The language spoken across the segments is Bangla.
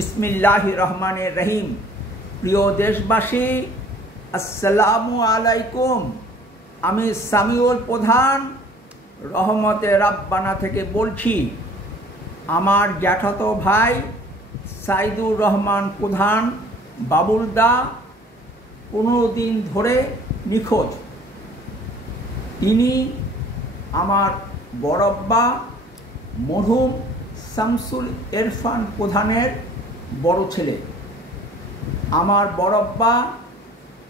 বিসমিল্লাহির রহমানির রহিম। প্রিয় দেশবাসী, আসসালামু আলাইকুম। আমি সামিউল প্রধান রহমতে রাব্বানা থেকে বলছি। আমার জ্যাঠাতো ভাই সাইদুর রহমান প্রধান বাবুলদা 15 দিন ধরে নিখোঁজ। তিনি আমার বড়ব্বা মরহুম শামসুল ইরফান প্রধানের বড় ছেলে। আমার বড়ব্বা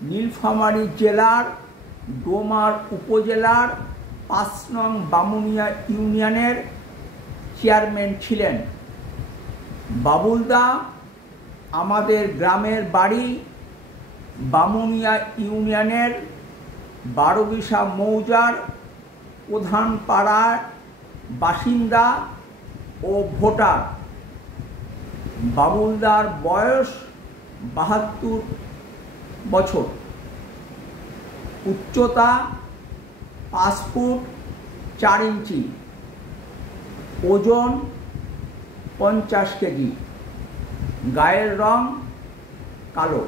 নীলফামারী জেলার ডোমার উপজেলার 5 নং বামুনিয়া ইউনিয়নের চেয়ারম্যান ছিলেন। বাবুলদা আমাদের গ্রামের বাড়ি বামুনিয়া ইউনিয়নের 12 বিশা মৌজার প্রধান পাড়ার বাসিন্দা ও ভোটার। বাবুলদার বয়স 72 বছর, উচ্চতা 5 ফুট 4 ইঞ্চি, ওজন 50 কেজি, গায়ের রং কালো।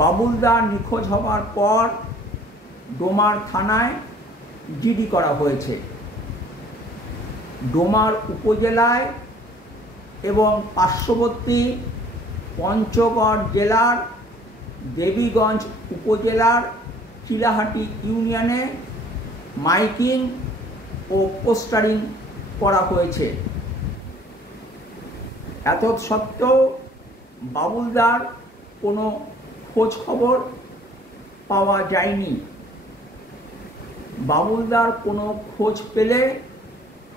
বাবুলদা নিখোঁজ হওয়ার পর ডোমার থানায় জিডি করা হয়েছে। ডোমার উপজেলায় এবং পার্শ্ববর্তী পঞ্চগড় জেলার দেবীগঞ্জ উপজেলার চিলাহাটি ইউনিয়নে মাইকিং ও পোস্টারিং করা হয়েছে। এত সত্ত্বেও বাবুলদার কোনো খোঁজ খবর পাওয়া যায়নি। বাবুলদার কোনো খোঁজ পেলে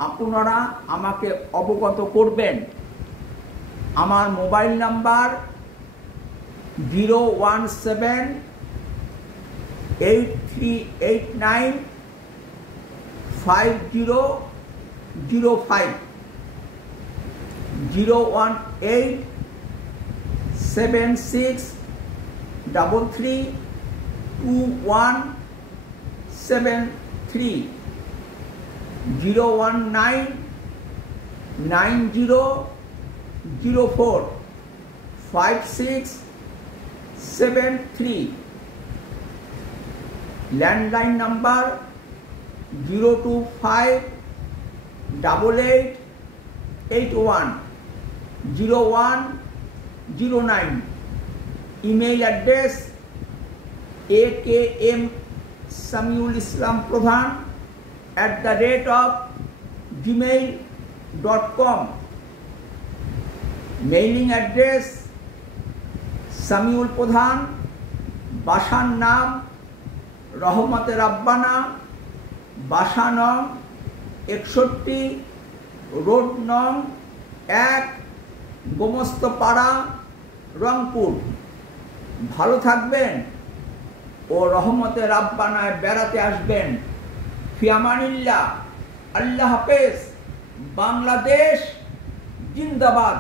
আপনারা আমাকে অবগত করবেন। আমার mobile number 01783895005 01876332173 01990045673 landline number 02588810109। Email address akmsamulislampradhan@gmail.com। Mailing address Samiul প্রধান, বাসার নাম রহমতে রাব্বানা, বাসা নং 61, রোড নং 1, গোমস্তপাড়া, রংপুর। ভালো থাকবেন ও রহমতে রাব্বানায় বেড়াতে আসবেন। ফি আমানিল্লাহ। আল্লাহ হাফেজ। বাংলাদেশ জিন্দাবাদ।